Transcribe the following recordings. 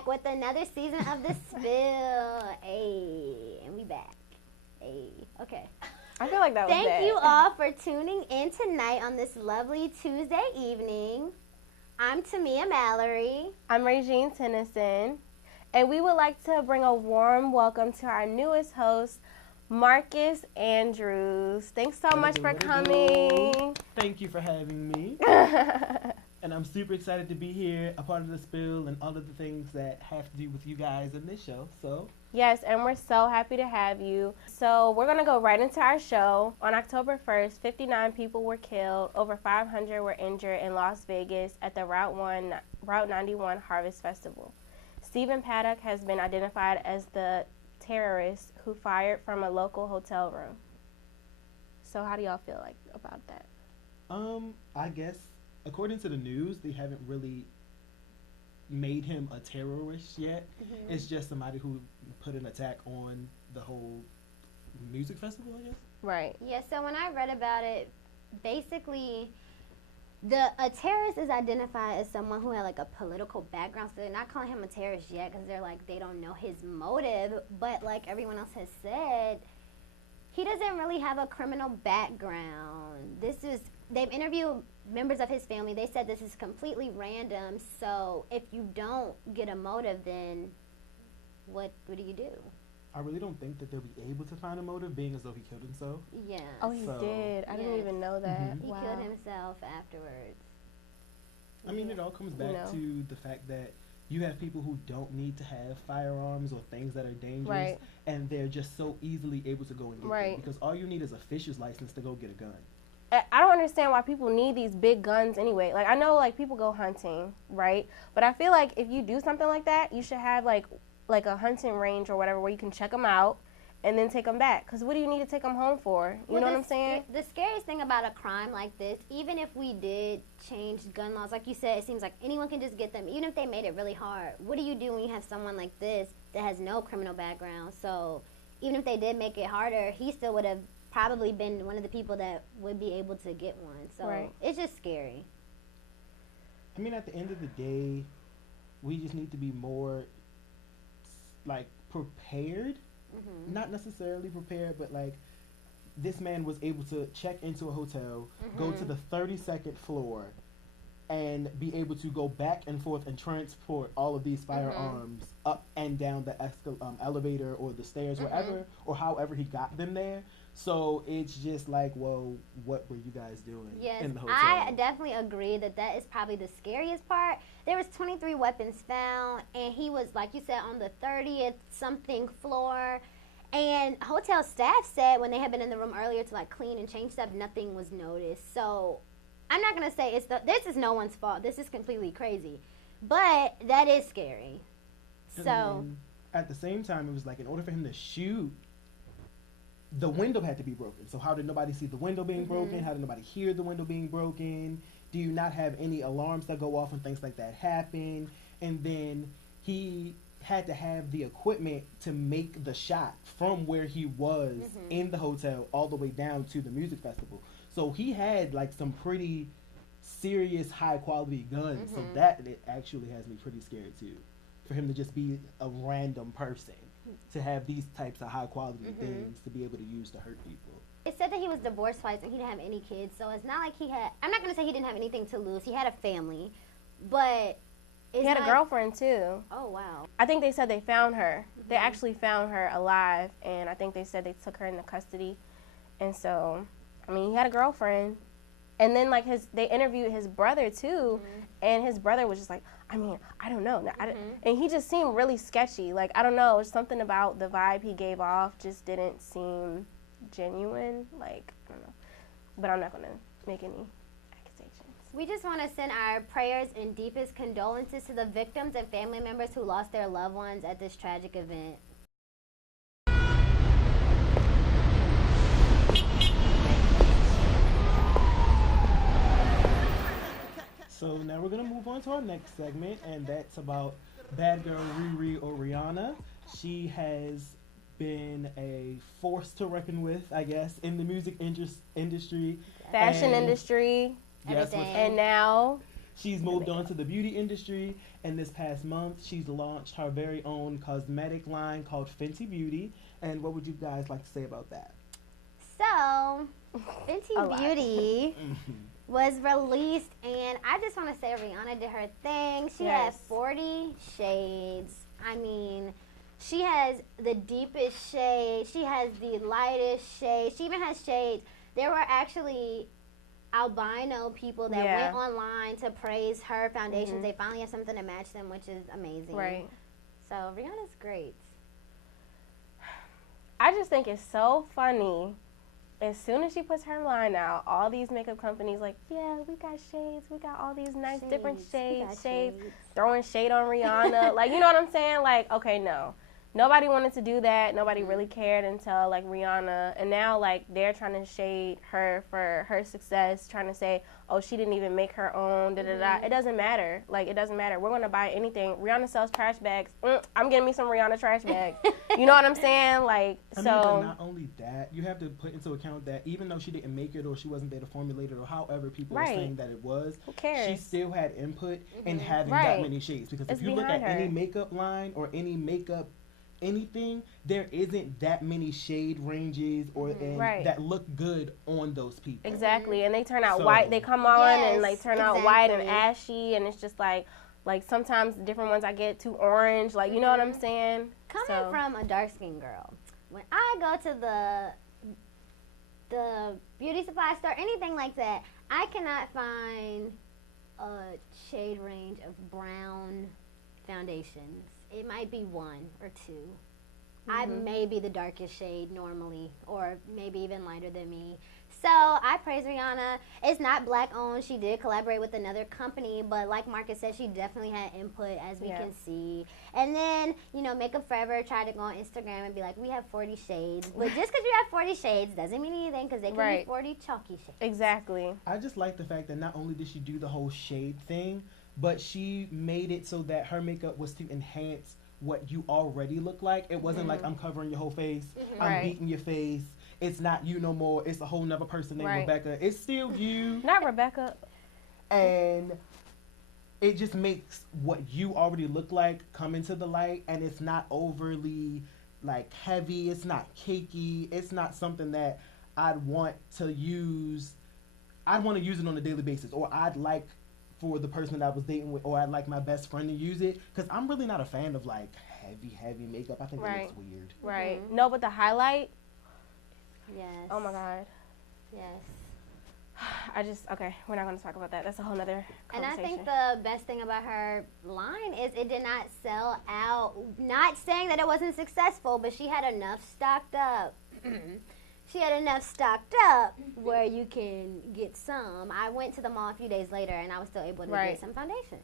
back with another season of The Spill. Hey, and we back. Hey, okay. I feel like that was Thank you all for tuning in tonight on this lovely Tuesday evening. I'm Tamia Mallory. I'm Regine Tennyson. And we would like to bring a warm welcome to our newest host, Marcus Andrews. Thanks so much for coming. Thank you for having me. And I'm super excited to be here, a part of The Spill, and all of the things that have to do with you guys in this show. So yes, and we're so happy to have you. So we're going to go right into our show. On October 1st, 59 people were killed, over 500 were injured in Las Vegas at the Route 91 Harvest Festival. Stephen Paddock has been identified as the terrorist who fired from a local hotel room. So how do y'all feel like about that? I guess, according to the news, they haven't really made him a terrorist yet. Mm-hmm. It's just somebody who put an attack on the whole music festival, I guess. Right. Yeah, so when I read about it, basically a terrorist is identified as someone who had like a political background, so they're not calling him a terrorist yet because they're like, they don't know his motive. But like everyone else has said, he doesn't really have a criminal background. They've interviewed members of his family. They said this is completely random. So if you don't get a motive, then what do you do? I really don't think that they'll be able to find a motive, being as though he killed himself. Yeah. Oh, he did. I didn't even know that. Mm-hmm. He killed himself afterwards. I mean, it all comes back to the fact that you have people who don't need to have firearms or things that are dangerous, right, and they're just so easily able to go and get them, because all you need is a fisher's license to go get a gun. I don't understand why people need these big guns anyway. Like, I know, like, people go hunting, right? But I feel like if you do something like that, you should have, like a hunting range or whatever where you can check them out and then take them back. Because what do you need to take them home for? You know what I'm saying? The scariest thing about a crime like this, even if we did change gun laws, like you said, it seems like anyone can just get them. Even if they made it really hard, what do you do when you have someone like this that has no criminal background? So even if they did make it harder, he still would have probably been one of the people that would be able to get one. So it's just scary. I mean, at the end of the day, we just need to be more like prepared. Mm-hmm. Not necessarily prepared, but like this man was able to check into a hotel, go to the 32nd floor, and be able to go back and forth and transport all of these firearms up and down the elevator or the stairs, wherever or however he got them there. So it's just like, well, what were you guys doing in the hotel? I definitely agree that is probably the scariest part. There was 23 weapons found, and he was, like you said, on the 30th something floor. And hotel staff said when they had been in the room earlier to like clean and change stuff, nothing was noticed. So I'm not gonna say this is no one's fault. This is completely crazy, but that is scary. And so at the same time, it was like in order for him to shoot, the window had to be broken. So how did nobody see the window being broken? How did nobody hear the window being broken? Do you not have any alarms that go off when things like that happen? And then he had to have the equipment to make the shot from where he was in the hotel all the way down to the music festival. So he had like some pretty serious high quality guns. So that it actually has me pretty scared too. For him to just be a random person, to have these types of high quality things to be able to use to hurt people. It said that he was divorced twice and he didn't have any kids, so it's not like I'm not going to say he didn't have anything to lose. He had a family, but he had a girlfriend too. Oh, wow. I think they said they found her. They actually found her alive, and I think they said they took her into custody. And so, I mean, he had a girlfriend. And then, like, they interviewed his brother too, and his brother was just like, I mean, I don't know. And he just seemed really sketchy. Like, I don't know, it's something about the vibe he gave off just didn't seem genuine. Like, I don't know. But I'm not going to make any accusations. We just want to send our prayers and deepest condolences to the victims and family members who lost their loved ones at this tragic event. So now we're going to move on to our next segment, and that's about bad girl Riri or Rihanna. She has been a force to reckon with, I guess, in the music industry. Fashion industry. Everything. And now She's moved on to the beauty industry, and this past month, she's launched her very own cosmetic line called Fenty Beauty. And what would you guys like to say about that? So, Fenty Beauty was released, and I just want to say Rihanna did her thing. She had 40 shades. I mean, she has the deepest shade. She has the lightest shade. She even has shades. There were actually albino people that went online to praise her foundations. They finally have something to match them, which is amazing. Right. So Rihanna's great. I just think it's so funny. As soon as she puts her line out, all these makeup companies like, yeah, we got shades. We got all these nice different shades, throwing shade on Rihanna. Like, you know what I'm saying? Like, okay, no. Nobody wanted to do that. Nobody really cared until, like, Rihanna. And now, like, they're trying to shade her for her success, trying to say, oh, she didn't even make her own, da-da-da. It doesn't matter. Like, it doesn't matter. We're going to buy anything. Rihanna sells trash bags. I'm getting me some Rihanna trash bags. You know what I'm saying? Like, I mean, but not only that, you have to put into account that even though she didn't make it or she wasn't there to formulate it or however people were saying that it was, who cares? She still had input in having that many shades. Because if you look at any makeup line or any makeup anything, there isn't that many shade ranges or that look good on those people. Exactly, and they turn out white. They come on and they turn out white and ashy, and it's just like sometimes the different ones I get too orange. Like, you know what I'm saying? Coming from a dark skinned girl, when I go to the beauty supply store, anything like that, I cannot find a shade range of brown foundations. It might be one or two. I may be the darkest shade normally, or maybe even lighter than me. So I praise Rihanna. It's not black owned. She did collaborate with another company, but like Marcus said, she definitely had input, as we can see. And then, you know, Makeup Forever tried to go on Instagram and be like, we have 40 shades. But just because you have 40 shades doesn't mean anything, because they can be 40 chalky shades. Exactly. I just like the fact that not only did she do the whole shade thing, but she made it so that her makeup was to enhance what you already look like. It wasn't like, I'm covering your whole face, I'm beating your face. It's not you no more. It's a whole nother person named Rebecca. It's still you. Not Rebecca. And it just makes what you already look like come into the light, and it's not overly like heavy. It's not cakey. It's not something that I'd want to use. I'd want to use it on a daily basis, or I'd like for the person that I was dating with, or I'd like my best friend to use it, because I'm really not a fan of like heavy makeup. I think it looks weird. Right. No, but the highlight. Yes. Oh my God. Yes. Okay, we're not going to talk about that. That's a whole nother conversation. And I think the best thing about her line is it did not sell out. Not saying that it wasn't successful, but she had enough stocked up. She had enough stocked up where you can get some. I went to the mall a few days later, and I was still able to get some foundation.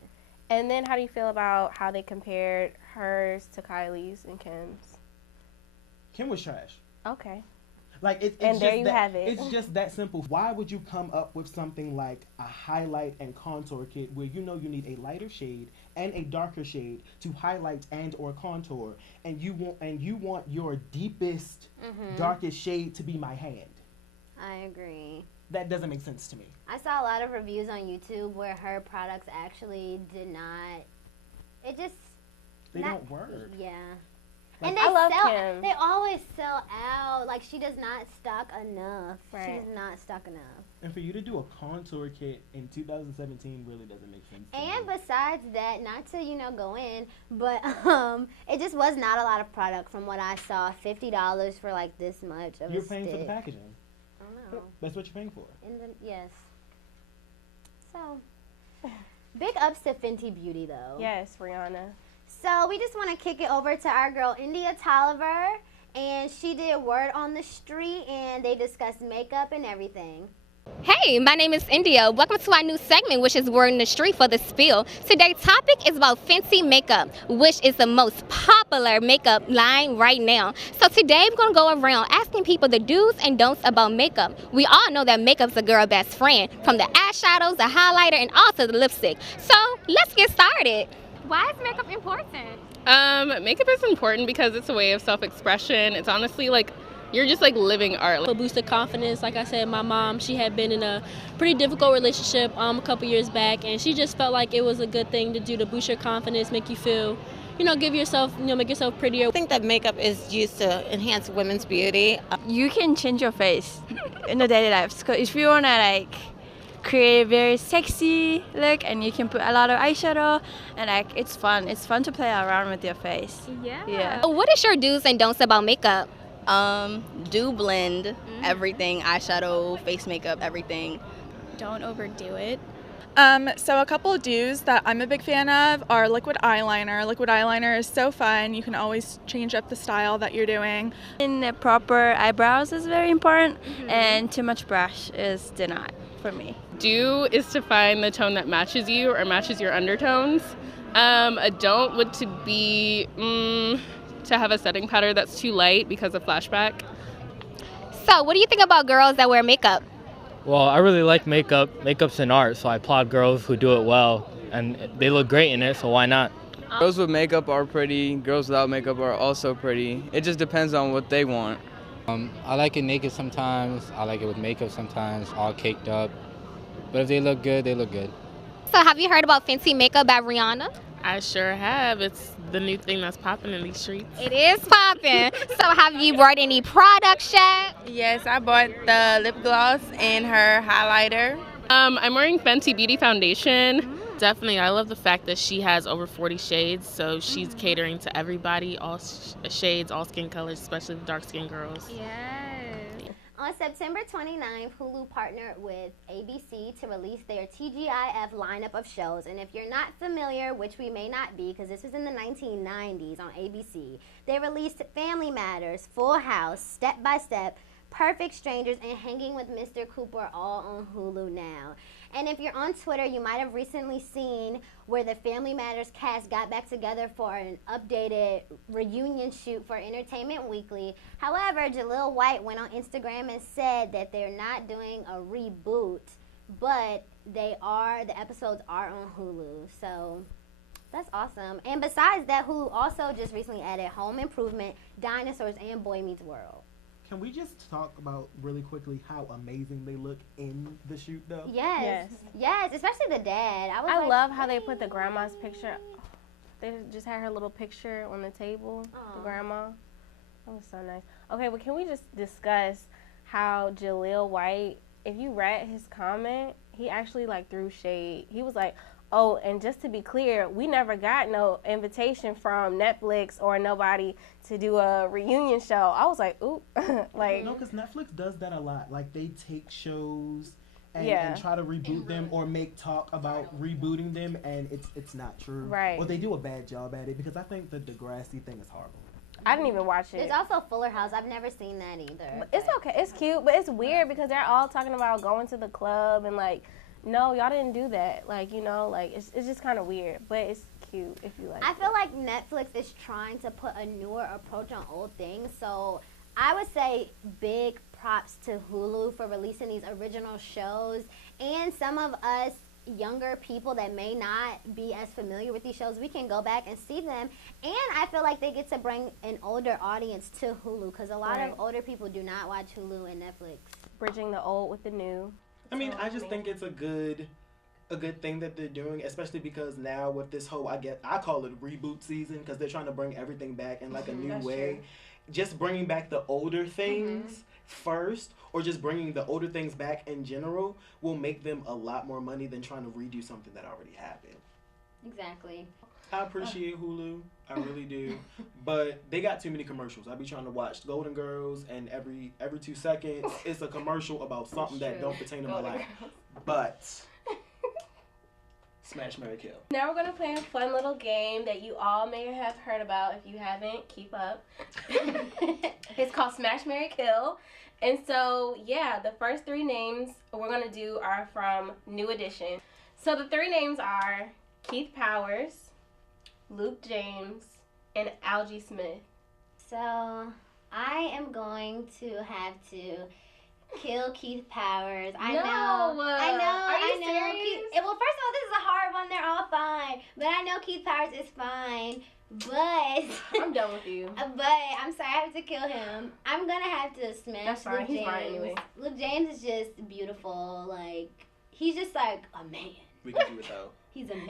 And then how do you feel about how they compared hers to Kylie's and Kim's? Kim was trash. Okay. Like it's and there just you have it. It's just that simple. Why would you come up with something like a highlight and contour kit where you know you need a lighter shade and a darker shade to highlight and or contour, and you want your deepest, darkest shade to be my hand? I agree. That doesn't make sense to me. I saw a lot of reviews on YouTube where her products actually did not. It just. They don't work. Yeah. Like, and I love Kim. They always sell out. Like, she does not stock enough. Right. She's not stock enough. And for you to do a contour kit in 2017 really doesn't make sense to And me. besides that, not to, go in, but it just was not a lot of product from what I saw. $50 for, like, this much of You're a paying stick. for the packaging. I don't know. That's what you're paying for. Yes. So, big ups to Fenty Beauty, though. Yes, Rihanna. So we just want to kick it over to our girl India Tolliver, and she did Word on the Street, and they discussed makeup and everything. Hey, my name is India. Welcome to our new segment, which is Word in the Street for the Spill. Today's topic is about Fenty makeup, which is the most popular makeup line right now. So today we're going to go around asking people the do's and don'ts about makeup. We all know that makeup's a girl best friend, from the eyeshadows, the highlighter, and also the lipstick. So let's get started. Why is makeup important? Makeup is important because it's a way of self-expression. It's honestly like you're just like living art. For boost of confidence, like I said, my mom, she had been in a pretty difficult relationship a couple years back, and she just felt like it was a good thing to do to boost your confidence, make you feel, give yourself, make yourself prettier. I think that makeup is used to enhance women's beauty. You can change your face in the daily life. So if you wanna create a very sexy look, and you can put a lot of eyeshadow, and it's fun. It's fun to play around with your face. Yeah. What is your do's and don'ts about makeup? Do blend everything, eyeshadow, face makeup, everything. Don't overdo it. So a couple of do's that I'm a big fan of are liquid eyeliner. Liquid eyeliner is so fun. You can always change up the style that you're doing. And the proper eyebrows is very important, and too much brush is denied for me. Do is to find the tone that matches you or matches your undertones. A don't would to be to have a setting powder that's too light because of flashback. So, what do you think about girls that wear makeup? Well, I really like makeup. Makeup's an art, so I applaud girls who do it well, and they look great in it, so why not? Girls with makeup are pretty, girls without makeup are also pretty. It just depends on what they want. I like it naked sometimes, I like it with makeup sometimes, all caked up. But if they look good, they look good. So, have you heard about Fenty makeup by Rihanna? I sure have. It's the new thing that's popping in these streets. It is popping. So, have you bought any products yet? Yes, I bought the lip gloss and her highlighter. I'm wearing Fenty Beauty foundation. Definitely, I love the fact that she has over 40 shades, so she's catering to everybody, all shades, all skin colors, especially the dark-skinned girls. On September 29th, Hulu partnered with ABC to release their TGIF lineup of shows. And if you're not familiar, which we may not be because this was in the 1990s on ABC, they released Family Matters, Full House, Step by Step, Perfect Strangers, and Hanging with Mr. Cooper, all on Hulu now. And if you're on Twitter, you might have recently seen where the Family Matters cast got back together for an updated reunion shoot for Entertainment Weekly. However, Jaleel White went on Instagram and said that they're not doing a reboot, but the episodes are on Hulu. So that's awesome. And besides that, Hulu also just recently added Home Improvement, Dinosaurs, and Boy Meets World. Can we just talk about really quickly how amazing they look in the shoot, though? Yes, especially the dad. I love how they put the grandma's picture. They just had her little picture on the table, the grandma. That was so nice. Okay, but can we just discuss how Jaleel White, if you read his comment, he actually threw shade. He was like, oh, and just to be clear, we never got no invitation from Netflix or nobody to do a reunion show. I was like, ooh. No, because Netflix does that a lot. Like, they take shows and try to reboot them or make talk about rebooting them, and it's not true. Right. Or they do a bad job at it, because I think the Degrassi thing is horrible. I didn't even watch it. There's also Fuller House. I've never seen that either. But it's okay. It's cute, but it's weird because they're all talking about going to the club and no, y'all didn't do that. It's just kind of weird, but it's cute if you like I feel like Netflix is trying to put a newer approach on old things, so I would say big props to Hulu for releasing these original shows, and some of us younger people that may not be as familiar with these shows, we can go back and see them, and I feel like they get to bring an older audience to Hulu, because a lot of older people do not watch Hulu and Netflix. Bridging the old with the new. I mean, I just think it's a good thing that they're doing, especially because now with this whole, I call it reboot season, because they're trying to bring everything back in a new way. True. Just bringing back the older things first, or just bringing the older things back in general, will make them a lot more money than trying to redo something that already happened. Exactly. I appreciate Hulu. I really do. But they got too many commercials. I be trying to watch Golden Girls, and every 2 seconds it's a commercial about something that don't pertain to my life. But Smash, Marry, Kill. Now we're going to play a fun little game that you all may have heard about. If you haven't, keep up. It's called Smash, Marry, Kill. And so, the first 3 names we're going to do are from New Edition. So the 3 names are Keith Powers, Luke James, and Algie Smith. So I am going to have to kill Keith Powers. I know. Are you serious? Well, first of all, this is a hard one. They're all fine. But I know Keith Powers is fine. But guys. I'm done with you. But I'm sorry, I have to kill him. I'm gonna have to smash That's fine. Luke He's James. fine anyway. Luke James is just beautiful. Like, he's just like a man. We can do without. He's a man.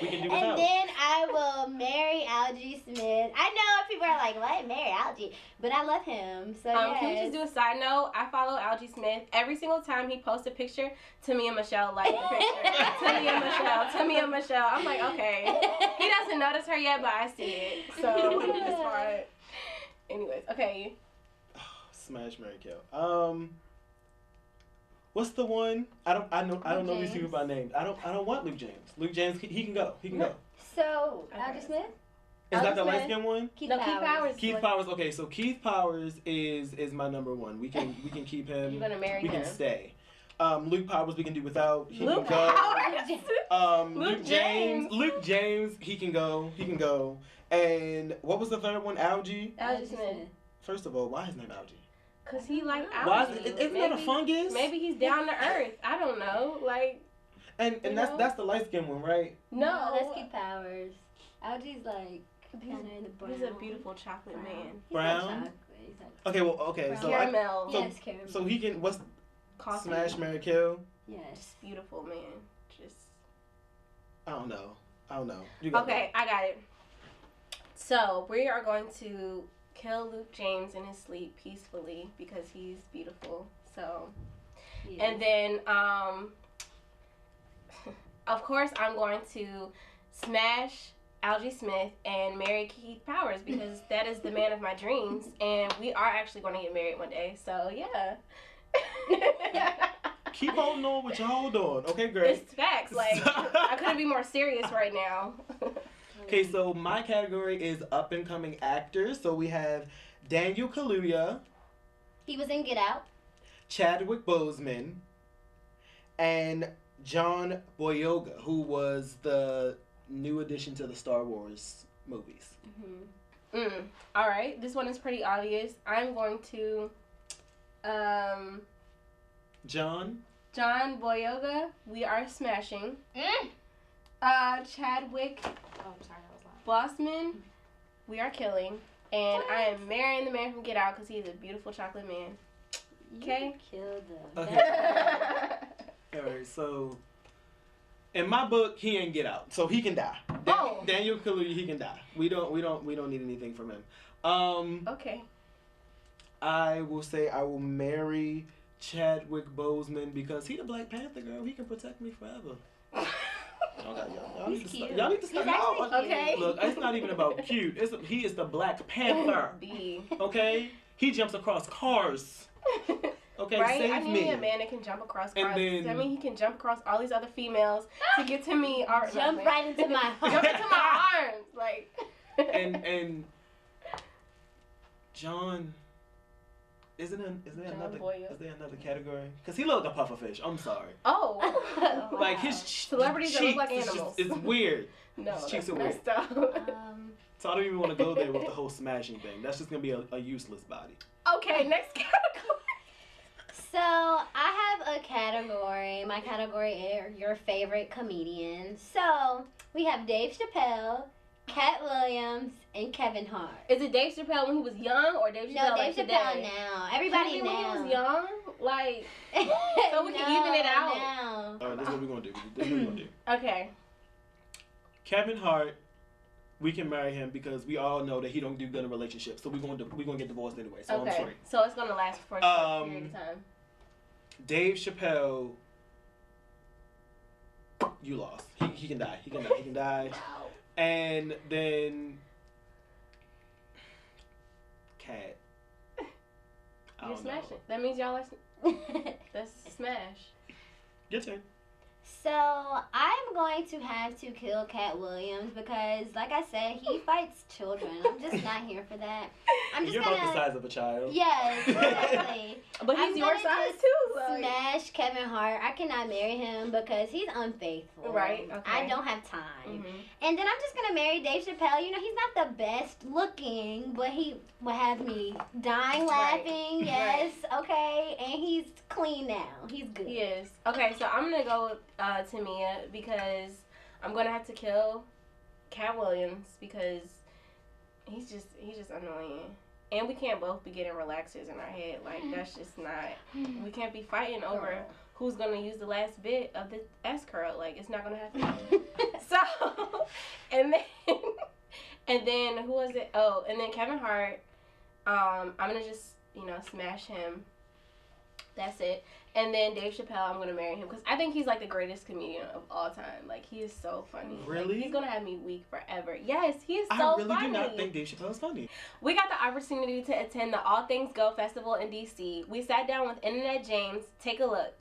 We can do And without. then I will marry Algie Smith. I know people are like, "What? Marry Algie?" But I love him. So yes. Can we just do a side note? I follow Algie Smith. Every single time he posts a picture, Timmy and Michelle like the picture. Timmy and Michelle. Timmy and Michelle. I'm like, okay. He doesn't notice her yet, but I see it. So it's fine. Anyways, okay. Smash, marry, kill. What's the one? I don't know these people by name. I don't want Luke James. Luke James, he can go. He can go. So Algie Smith. Is that the light skinned one? Keith Powers. Keith Powers. Okay, so Keith Powers is my number one. We can keep him. You're gonna marry we him. can stay. Luke Powers we can do without. He Luke can go. Powers. Luke James. Luke James. He can go. He can go. And what was the third one? Algie. Algie Smith. First of all, why his name Algie? Cause he like algae. Why isn't that a fungus? Maybe he's down to earth. I don't know. Like. And that's the light skinned one, right? No, that's Keith Powers. Algie's like kind of in the brown. He's a beautiful chocolate man. Brown. Okay, well, okay, brown. so Caramel. Yes, caramel. So he can what's Coffee. smash, marry, kill? Yes. Just beautiful man. Just. I don't know. You got Okay, I got it. So we are going to kill Luke James in his sleep peacefully because he's beautiful. So, and then of course I'm going to smash Algie Smith and marry Keith Powers because that is the man of my dreams, and we are actually going to get married one day. So yeah. Keep holding on with your hold on. Okay, great. It's facts. Like I couldn't be more serious right now. Okay, so my category is up and coming actors. So we have Daniel Kaluuya. He was in Get Out. Chadwick Boseman. And John Boyega, who was the new addition to the Star Wars movies. All right, this one is pretty obvious. I'm going to John Boyega, we are smashing. Chadwick Boseman, we are killing. And I am marrying the man from Get Out because he's a beautiful chocolate man. Okay? Killed him. Okay. All right, so in my book, he ain't Get Out, so he can die. Daniel Kaluuya, he can die. We don't need anything from him. Okay. I will say I will marry Chadwick Boseman because he the Black Panther girl. He can protect me forever. Y'all need to stop. No, okay. Look, it's not even about cute. He is the Black Panther. Okay? He jumps across cars. Okay, right? save I need me. a man that can jump across And cars. then- I mean, he can jump across all these other females to get to me. Jump right into my heart. Jump into my arms. Like. and John. Is there another category? Because he looked like a pufferfish. I'm sorry. Oh. Like his Celebrities that look like cheeks is animals. it's weird. No, his that's cheeks are weird. messed up. So I don't even want to go there with the whole smashing thing. That's just gonna be a useless body. Okay, next category. So I have a category. My category are your favorite comedians. So we have Dave Chappelle, Cat Williams, and Kevin Hart. Is it Dave Chappelle when he was young or Dave Chappelle No, Dave like Chappelle today? now. Everybody Can it be now. when he was young? Like, so we can even it out. Now. All right, this is what we're gonna do. Okay. Kevin Hart, we can marry him because we all know that he don't do good in relationships. So we're gonna get divorced anyway. So I'm straight. So it's gonna last for a short period of time. Dave Chappelle, you lost. He can die. He can die. Wow. And then Cat. You're smashing. That means y'all are. That's smash. Your turn. So I'm going to have to kill Cat Williams because, like I said, he fights children. I'm just not here for that. I'm just You're gonna. about the size of a child. Yes, exactly. But he's I'm your gonna size just too. Like. Smash Kevin Hart. I cannot marry him because he's unfaithful. Right. Okay. I don't have time. Mm-hmm. And then I'm just gonna marry Dave Chappelle. You know, he's not the best looking, but he will have me dying laughing. Right. Yes. Okay. And he's clean now. He's good. He is. Okay, so I'm gonna go with Tamia because I'm gonna have to kill Cat Williams because He's just annoying. And we can't both be getting relaxers in our head. Like, that's just not, we can't be fighting over who's going to use the last bit of the S curl. Like, it's not going to happen. So, and then who was it? Oh, and then Kevin Hart. I'm going to just, smash him. That's it. And then Dave Chappelle, I'm going to marry him because I think he's like the greatest comedian of all time. Like, he is so funny. Really? Like, he's going to have me weak forever. Yes, he is so funny. I really do not think Dave Chappelle is funny. We got the opportunity to attend the All Things Go Festival in D.C. We sat down with Internet James. Take a look.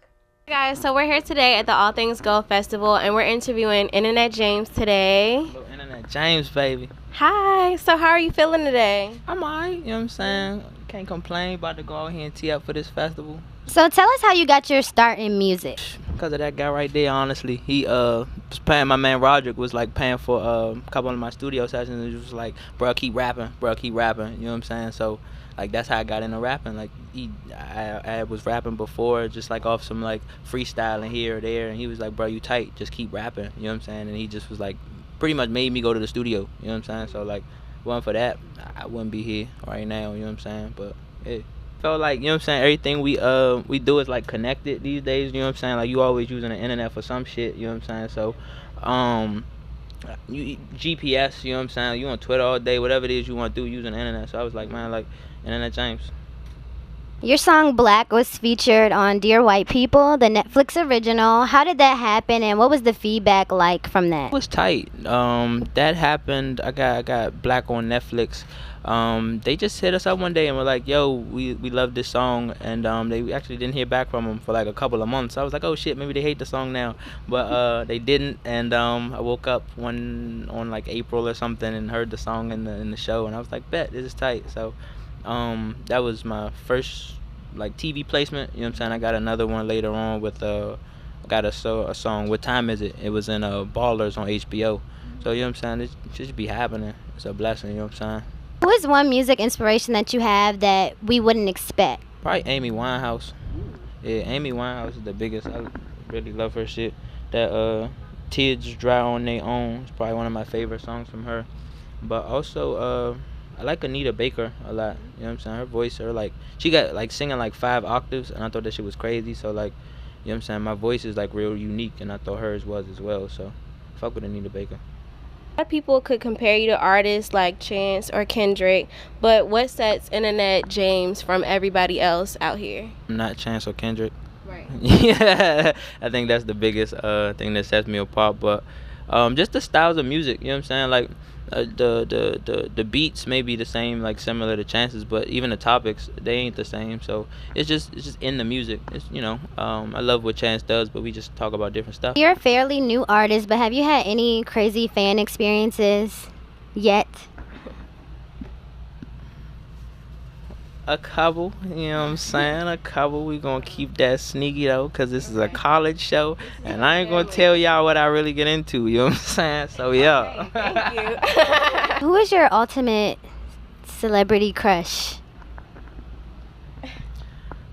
Hey guys, so we're here today at the All Things Go Festival, and we're interviewing Internet James today. Hello, Internet James, baby. Hi. So how are you feeling today? I'm alright, you know what I'm saying? Can't complain. About to go out here and tee up for this festival. So tell us how you got your start in music. Because of that guy right there, honestly. He was paying, my man Roderick was like paying for a couple of my studio sessions, and he was like, bro, keep rapping, you know what I'm saying? So like that's how I got into rapping. Like I was rapping before, just like off some like freestyling here or there, and he was like, bro, you tight, just keep rapping, you know what I'm saying? And he just was like pretty much made me go to the studio, you know what I'm saying? So like, if it wasn't for that, I wouldn't be here right now, you know what I'm saying? But hey, felt like, you know what I'm saying, everything we do is like connected these days, you know what I'm saying? Like you always using the internet for some shit, you know what I'm saying? So GPS, you know what I'm saying? You on Twitter all day, whatever it is you want to do using the internet. So I was like, man, like Internet James. Your song Black was featured on Dear White People, the Netflix original. How did that happen, and what was the feedback like from that? It was tight. That happened. I got Black on Netflix. They just hit us up one day and were like, yo, we love this song, and they actually didn't hear back from them for like a couple of months. I was like, oh shit, maybe they hate the song now, but they didn't. And I woke up on like April or something and heard the song in the show, and I was like, bet, this is tight. So that was my first like TV placement, you know what I'm saying? I got another one later on with got a song, What Time Is It? It was in Ballers on HBO. So you know what I'm saying, it should be happening. It's a blessing, you know what I'm saying? Who is one music inspiration that you have that we wouldn't expect? Probably Amy Winehouse. Yeah, Amy Winehouse is the biggest. I really love her shit. That Tears Dry on Their Own is probably one of my favorite songs from her. But also I like Anita Baker a lot, you know what I'm saying? Her voice, she got like singing like 5 octaves, and I thought that shit was crazy. So like, you know what I'm saying, my voice is like real unique, and I thought hers was as well. So fuck with Anita Baker. A lot of people could compare you to artists like Chance or Kendrick, but what sets Internet James from everybody else out here? I'm not Chance or Kendrick. Right. Yeah, I think that's the biggest thing that sets me apart. But just the styles of music, you know what I'm saying? Like the beats may be the same, like similar to Chance's, but even the topics, they ain't the same. So it's just in the music. It's, you know, I love what Chance does, but we just talk about different stuff. You're a fairly new artist, but have you had any crazy fan experiences yet? A couple, you know what I'm saying? A couple. We gonna keep that sneaky though, cause this is a college show, and I ain't gonna tell y'all what I really get into. You know what I'm saying? So yeah. Thank you. Who is your ultimate celebrity crush?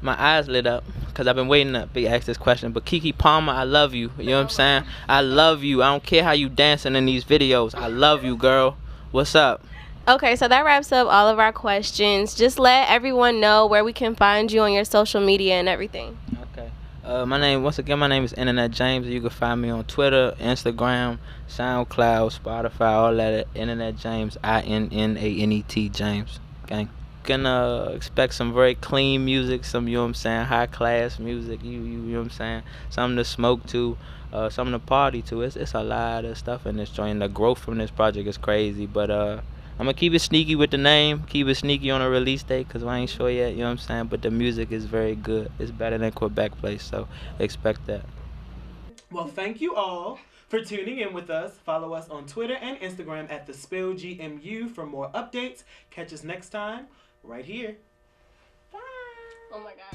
My eyes lit up, cause I've been waiting to be asked this question. But Keke Palmer, I love you. You know what I'm saying? I love you. I don't care how you dancing in these videos. I love you, girl. What's up? Okay, so that wraps up all of our questions. Just let everyone know where we can find you on your social media and everything. Okay. My name is Internet James. You can find me on Twitter, Instagram, SoundCloud, Spotify, all that at Internet James, INNANET James. Gang. You can expect some very clean music, some, you know what I'm saying, high class music, you know what I'm saying, something to smoke to, something to party to. It's a lot of stuff in this joint. The growth from this project is crazy, but I'm gonna keep it sneaky with the name, keep it sneaky on a release date, because I ain't sure yet, you know what I'm saying? But the music is very good. It's better than Quebec Place, so expect that. Well, thank you all for tuning in with us. Follow us on Twitter and Instagram at TheSpillGMU for more updates. Catch us next time, right here. Bye. Oh my God.